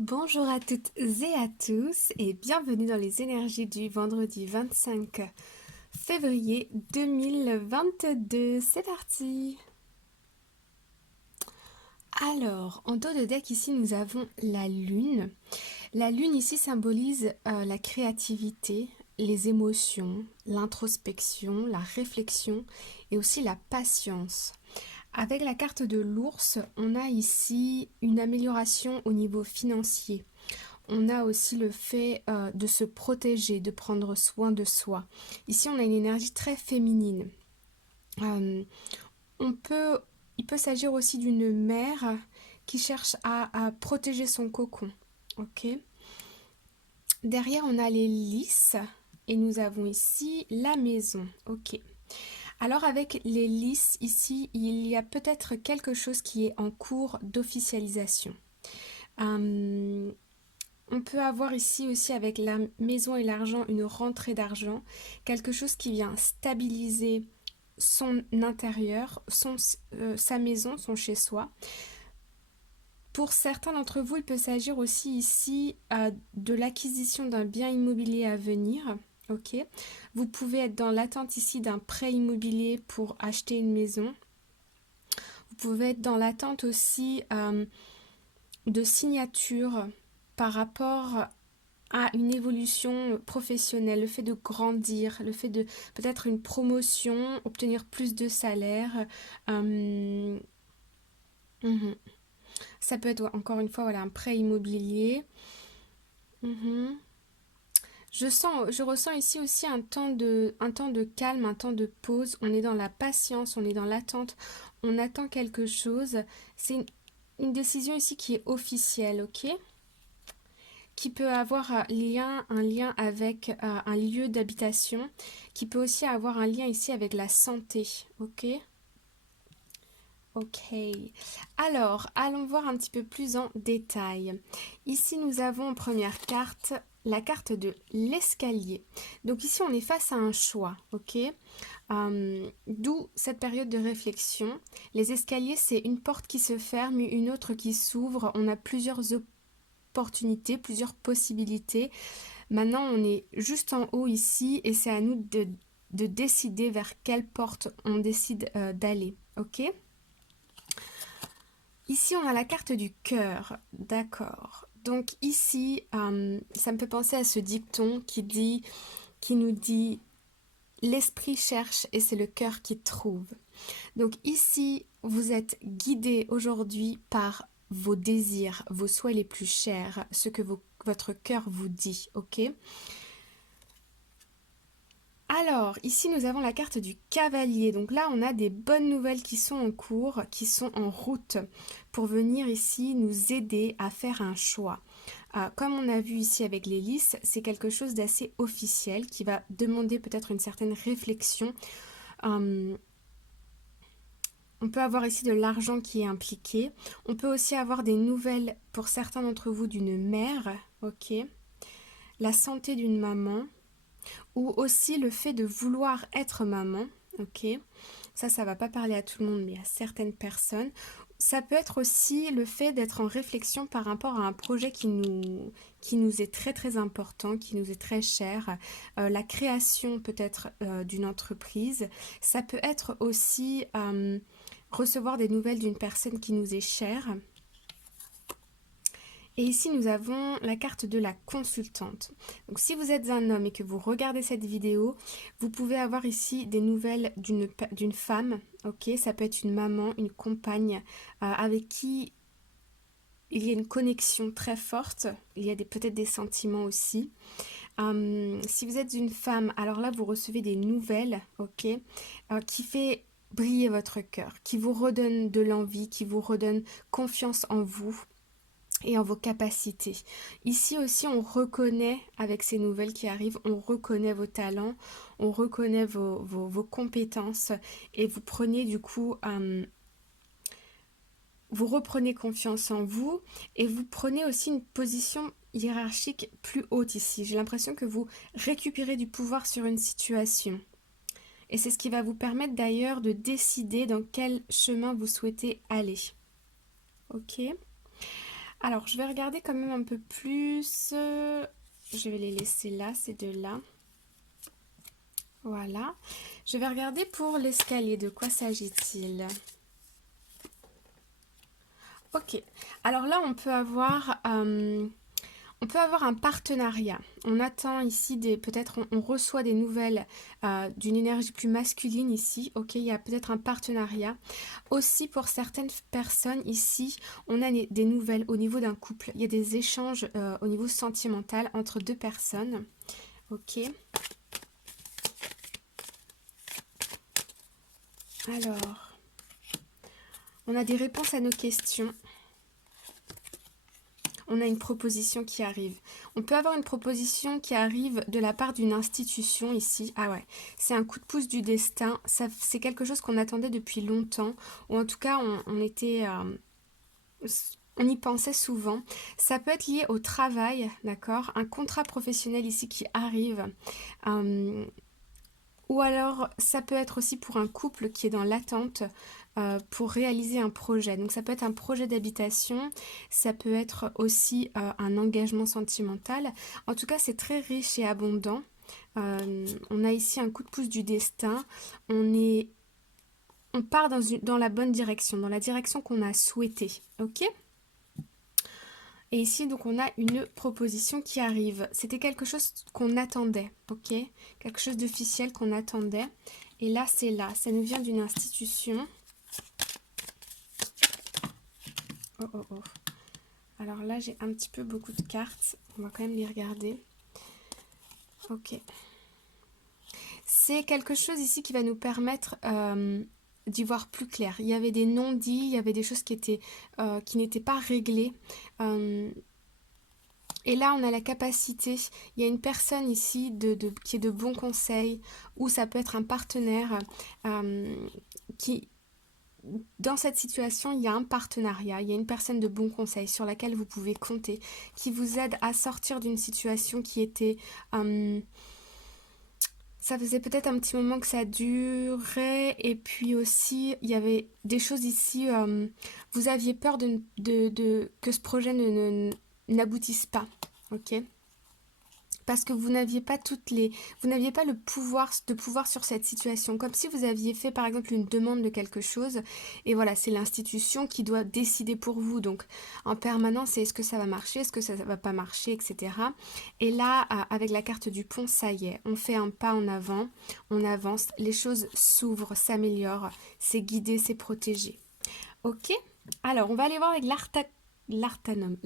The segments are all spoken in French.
Bonjour à toutes et à tous et bienvenue dans les énergies du vendredi 25 février 2022. C'est parti! Alors, en dos de deck ici nous avons la lune. La lune ici symbolise la créativité, les émotions, l'introspection, la réflexion et aussi la patience. Avec la carte de l'ours, on a ici une amélioration au niveau financier. On a aussi le fait de se protéger, de prendre soin de soi. Ici, on a une énergie très féminine. Euh, on peut, il peut s'agir aussi d'une mère qui cherche à protéger son cocon. Ok. Derrière, on a les lys et nous avons ici la maison. Ok. Alors avec les lys ici, il y a peut-être quelque chose qui est en cours d'officialisation. Euh, On peut avoir ici aussi avec la maison et l'argent une rentrée d'argent, quelque chose qui vient stabiliser son intérieur, sa maison, son chez-soi. Pour certains d'entre vous, il peut s'agir aussi ici de l'acquisition d'un bien immobilier à venir. Ok. Vous pouvez être dans l'attente ici d'un prêt immobilier pour acheter une maison. Vous pouvez être dans l'attente aussi de signature par rapport à une évolution professionnelle, le fait de grandir, le fait de peut-être une promotion, obtenir plus de salaire. euh, mhm. Ça peut être encore une fois voilà, un prêt immobilier. Mhm. Je ressens ici aussi un temps de calme, un temps de pause. On est dans la patience, on est dans l'attente, on attend quelque chose. C'est une décision ici qui est officielle, ok? Qui peut avoir un lien avec un lieu d'habitation, qui peut aussi avoir un lien ici avec la santé, ok? Ok. Alors, allons voir un petit peu plus en détail. Ici, nous avons en première carte la carte de l'escalier. Donc ici, on est face à un choix, ok? D'où cette période de réflexion. Les escaliers, c'est une porte qui se ferme, une autre qui s'ouvre. On a plusieurs opportunités, plusieurs possibilités. Maintenant, on est juste en haut ici et c'est à nous de décider vers quelle porte on décide d'aller. Ok? Ici, on a la carte du cœur. D'accord. Donc ici, ça me fait penser à ce dicton qui nous dit l'esprit cherche et c'est le cœur qui trouve. Donc ici, vous êtes guidé aujourd'hui par vos désirs, vos souhaits les plus chers, ce que votre cœur vous dit, ok? Alors, ici nous avons la carte du cavalier. Donc là, on a des bonnes nouvelles qui sont en cours, qui sont en route pour venir ici nous aider à faire un choix. Comme on a vu ici avec les lys, c'est quelque chose d'assez officiel qui va demander peut-être une certaine réflexion. Euh, on peut avoir ici de l'argent qui est impliqué. On peut aussi avoir des nouvelles pour certains d'entre vous d'une mère, ok. La santé d'une maman. Ou aussi le fait de vouloir être maman, ok? Ça va pas parler à tout le monde, mais à certaines personnes. Ça peut être aussi le fait d'être en réflexion par rapport à un projet qui nous est très très important, qui nous est très cher. La création peut-être d'une entreprise. Ça peut être aussi recevoir des nouvelles d'une personne qui nous est chère. Et ici, nous avons la carte de la consultante. Donc, si vous êtes un homme et que vous regardez cette vidéo, vous pouvez avoir ici des nouvelles d'une femme. Ok, ça peut être une maman, une compagne avec qui il y a une connexion très forte. Il y a peut-être des sentiments aussi. Si vous êtes une femme, alors là, vous recevez des nouvelles, ok, qui fait briller votre cœur, qui vous redonne de l'envie, qui vous redonne confiance en vous et en vos capacités. Ici aussi, on reconnaît, avec ces nouvelles qui arrivent, on reconnaît vos talents, on reconnaît vos compétences et vous prenez du coup, vous reprenez confiance en vous et vous prenez aussi une position hiérarchique plus haute ici. J'ai l'impression que vous récupérez du pouvoir sur une situation. Et c'est ce qui va vous permettre d'ailleurs de décider dans quel chemin vous souhaitez aller. Ok ? Alors, je vais regarder quand même un peu plus. Je vais les laisser là, ces deux-là. Voilà. Je vais regarder pour l'escalier. De quoi s'agit-il? Ok. Alors là, on peut avoir un partenariat. On attend ici peut-être on reçoit des nouvelles d'une énergie plus masculine ici. Ok, il y a peut-être un partenariat. Aussi pour certaines personnes ici, on a des nouvelles au niveau d'un couple. Il y a des échanges au niveau sentimental entre deux personnes. Ok. Alors, on a des réponses à nos questions. On a une proposition qui arrive. On peut avoir une proposition qui arrive de la part d'une institution ici. Ah ouais, c'est un coup de pouce du destin. C'est quelque chose qu'on attendait depuis longtemps. Ou en tout cas, on y pensait souvent. Ça peut être lié au travail, d'accord? Un contrat professionnel ici qui arrive. Euh, ou alors, ça peut être aussi pour un couple qui est dans l'attente pour réaliser un projet. Donc, ça peut être un projet d'habitation, ça peut être aussi un engagement sentimental. En tout cas, c'est très riche et abondant. On a ici un coup de pouce du destin. On part dans la bonne direction, dans la direction qu'on a souhaitée. Ok? Et ici, donc, on a une proposition qui arrive. C'était quelque chose qu'on attendait, ok? Quelque chose d'officiel qu'on attendait. Et là, c'est là. Ça nous vient d'une institution. Oh, oh, oh. Alors là, j'ai un petit peu beaucoup de cartes. On va quand même les regarder. Ok. C'est quelque chose ici qui va nous permettre d'y voir plus clair. Il y avait des non-dits, il y avait des choses qui n'étaient pas réglées. Et là, on a la capacité, il y a une personne ici qui est de bons conseils, ou ça peut être un partenaire qui, dans cette situation, il y a un partenariat, il y a une personne de bons conseils sur laquelle vous pouvez compter, qui vous aide à sortir d'une situation qui était... ça faisait peut-être un petit moment que ça durait, et puis aussi, il y avait des choses ici, vous aviez peur que ce projet n'aboutisse pas, ok? Parce que vous n'aviez pas le pouvoir sur cette situation, comme si vous aviez fait par exemple une demande de quelque chose, et voilà, c'est l'institution qui doit décider pour vous, donc en permanence, c'est est-ce que ça va marcher, est-ce que ça va pas marcher, etc. Et là, avec la carte du pont, ça y est, on fait un pas en avant, on avance, les choses s'ouvrent, s'améliorent, c'est guidé, c'est protégé. Ok? Alors, on va aller voir avec l'arcanum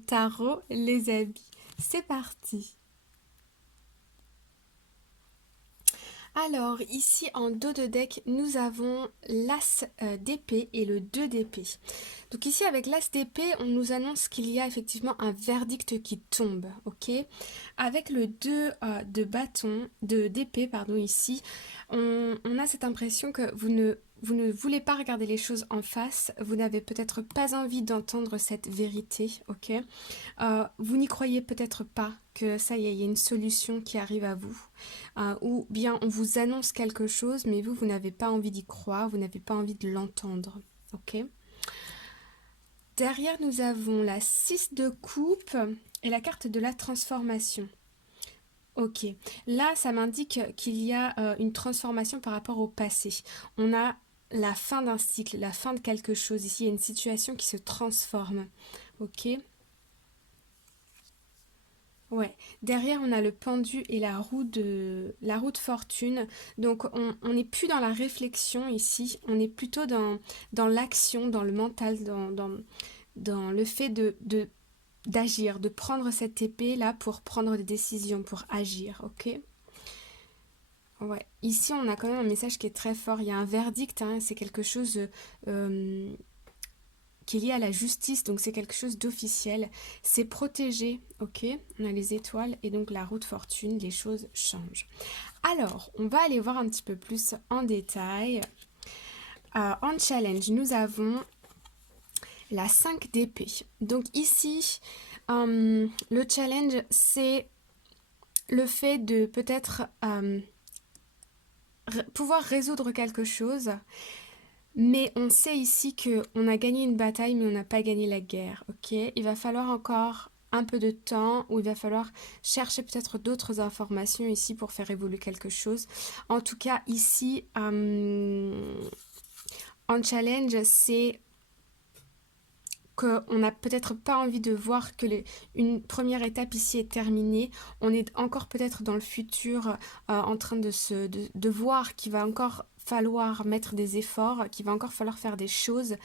tarot, les habits. C'est parti. Alors, ici en dos de deck, nous avons l'As d'épée et le 2 d'épée. Donc ici, avec l'As d'épée, on nous annonce qu'il y a effectivement un verdict qui tombe, ok? Avec le 2 d'épée, pardon, ici, on a cette impression que vous ne voulez pas regarder les choses en face, vous n'avez peut-être pas envie d'entendre cette vérité, ok? Vous n'y croyez peut-être pas que ça y est, il y a une solution qui arrive à vous. Ou bien on vous annonce quelque chose, mais vous n'avez pas envie d'y croire, vous n'avez pas envie de l'entendre, ok? Derrière, nous avons la 6 de coupe et la carte de la transformation. Ok, là, ça m'indique qu'il y a une transformation par rapport au passé. On a la fin d'un cycle, la fin de quelque chose. Ici, il y a une situation qui se transforme. Ok. Ouais, derrière on a le pendu et la roue de fortune. Donc on n'est plus dans la réflexion ici, on est plutôt dans l'action, dans le mental, dans le fait d'agir, de prendre cette épée là pour prendre des décisions, pour agir, ok? Ouais, ici on a quand même un message qui est très fort, il y a un verdict, hein, c'est quelque chose euh, qui est lié à la justice, donc c'est quelque chose d'officiel. C'est protégé, ok? On a les étoiles et donc la roue de fortune, les choses changent. Alors, on va aller voir un petit peu plus en détail. En challenge, nous avons la 5 d'épée. Donc ici, le challenge, c'est le fait de peut-être pouvoir résoudre quelque chose Mais on sait ici qu'on a gagné une bataille, mais on n'a pas gagné la guerre, ok? Il va falloir encore un peu de temps, ou il va falloir chercher peut-être d'autres informations ici pour faire évoluer quelque chose. En tout cas, ici, en challenge, c'est qu'on n'a peut-être pas envie de voir que une première étape ici est terminée. On est encore peut-être dans le futur en train de voir qu'il va encore falloir mettre des efforts, qu'il va encore falloir faire des choses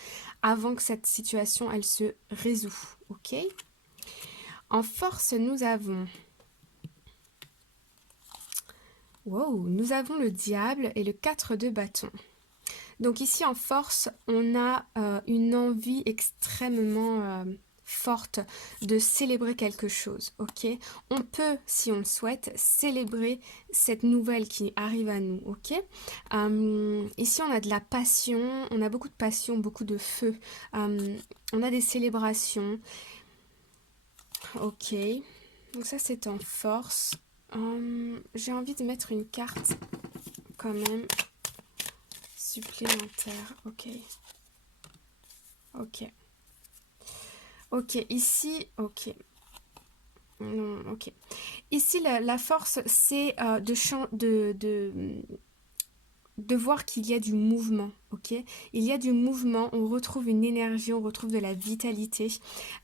avant que cette situation, elle se résout. Ok? En force, nous avons... Wow, nous avons le diable et le 4 de bâton. Donc ici en force, on a une envie extrêmement forte de célébrer quelque chose, ok? On peut, si on le souhaite, célébrer cette nouvelle qui arrive à nous, ok? Ici on a de la passion, on a beaucoup de passion, beaucoup de feu, on a des célébrations, ok? Donc ça c'est en force. J'ai envie de mettre une carte quand même supplémentaire, ok. Ok. Ok, ici, ok. Non, ok. Ici, la force, c'est de voir qu'il y a du mouvement, ok? Il y a du mouvement, on retrouve une énergie, on retrouve de la vitalité,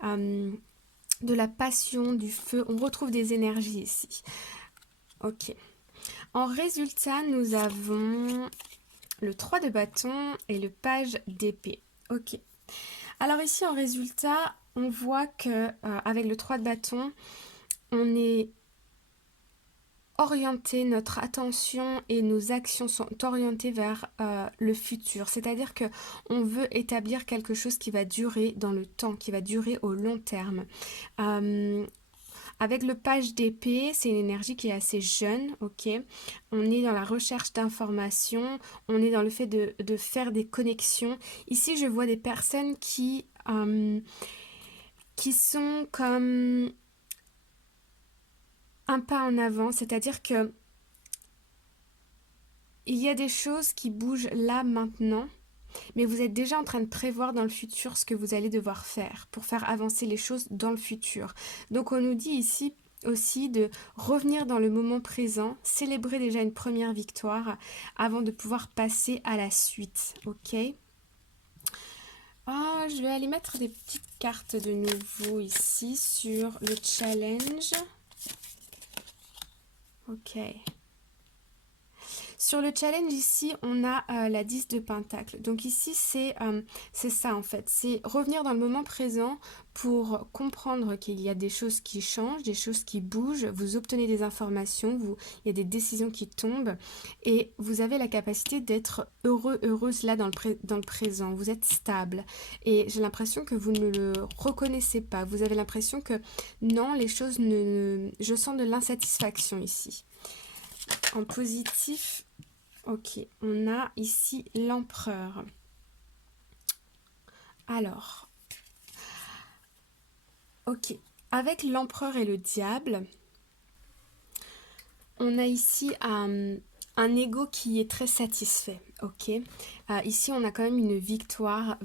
de la passion, du feu, on retrouve des énergies ici. Ok. En résultat, nous avons le 3 de bâton et le page d'épée. Ok. Alors ici, en résultat, on voit que avec le 3 de bâton, on est orienté, notre attention et nos actions sont orientées vers le futur. C'est-à-dire que on veut établir quelque chose qui va durer dans le temps, qui va durer au long terme. Avec le page d'épée, c'est une énergie qui est assez jeune, ok? On est dans la recherche d'informations, on est dans le fait de faire des connexions. Ici, je vois des personnes qui sont comme un pas en avant, c'est-à-dire que il y a des choses qui bougent là maintenant, mais vous êtes déjà en train de prévoir dans le futur ce que vous allez devoir faire pour faire avancer les choses dans le futur. Donc on nous dit ici aussi de revenir dans le moment présent, célébrer déjà une première victoire avant de pouvoir passer à la suite, ok? Ah, je vais aller mettre des petites cartes de nouveau ici sur le challenge. Ok. Sur le challenge ici, on a la 10 de Pentacle. Donc ici, c'est ça en fait. C'est revenir dans le moment présent pour comprendre qu'il y a des choses qui changent, des choses qui bougent. Vous obtenez des informations, il y a des décisions qui tombent et vous avez la capacité d'être heureux, heureuse là dans le présent. Vous êtes stable et j'ai l'impression que vous ne le reconnaissez pas. Vous avez l'impression que non, les choses ne... Je sens de l'insatisfaction ici. En positif, ok, on a ici l'empereur. Alors, ok, avec l'empereur et le diable, on a ici un ego qui est très satisfait, ok. Ici, on a quand même une victoire.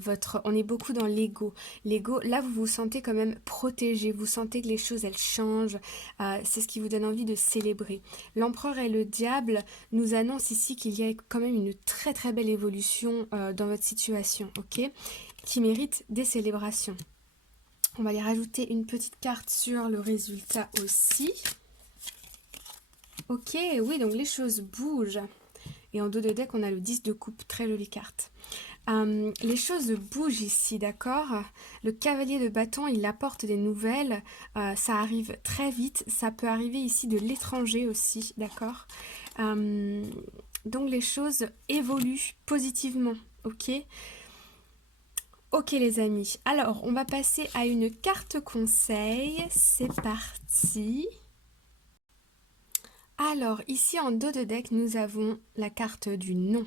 On est beaucoup dans l'ego. L'ego, là, vous vous sentez quand même protégé. Vous sentez que les choses, elles changent. C'est ce qui vous donne envie de célébrer. L'empereur et le diable nous annoncent ici qu'il y a quand même une très très belle évolution dans votre situation, ok, qui mérite des célébrations. On va aller rajouter une petite carte sur le résultat aussi. Ok, oui, donc les choses bougent. Et en dos de deck, on a le 10 de coupe, très jolie carte. Les choses bougent ici, d'accord? Le cavalier de bâton, il apporte des nouvelles. Ça arrive très vite. Ça peut arriver ici de l'étranger aussi, d'accord? Donc les choses évoluent positivement, ok? Ok les amis, alors on va passer à une carte conseil. C'est parti. Alors, ici en dos de deck, nous avons la carte du non.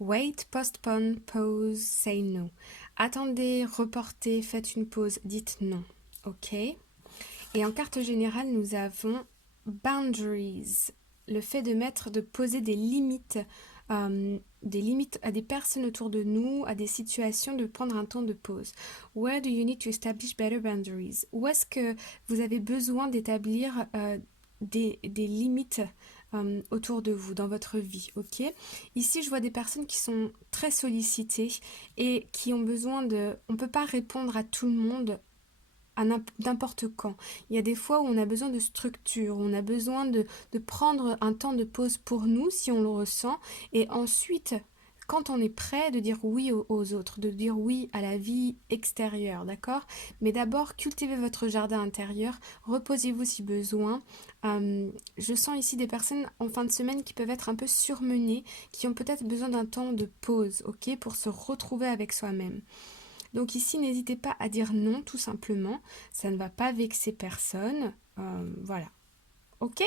Wait, postpone, pause, say no. Attendez, reportez, faites une pause, dites non. Ok. Et en carte générale, nous avons boundaries. Le fait de poser des limites des limites à des personnes autour de nous, à des situations, de prendre un temps de pause. Where do you need to establish better boundaries? Où est-ce que vous avez besoin d'établir des limites autour de vous, dans votre vie, ok? Ici, je vois des personnes qui sont très sollicitées et qui ont besoin de... On ne peut pas répondre à tout le monde à n'importe quand. Il y a des fois où on a besoin de structure, on a besoin de prendre un temps de pause pour nous si on le ressent, et ensuite, quand on est prêt, de dire oui aux autres, de dire oui à la vie extérieure, d'accord? Mais d'abord, cultivez votre jardin intérieur, reposez-vous si besoin. Je sens ici des personnes en fin de semaine qui peuvent être un peu surmenées, qui ont peut-être besoin d'un temps de pause, ok, pour se retrouver avec soi-même. Donc ici, n'hésitez pas à dire non, tout simplement. Ça ne va pas vexer personne. Voilà. Ok?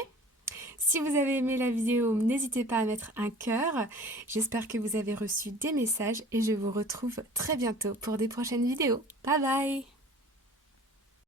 Si vous avez aimé la vidéo, n'hésitez pas à mettre un cœur. J'espère que vous avez reçu des messages et je vous retrouve très bientôt pour des prochaines vidéos. Bye bye!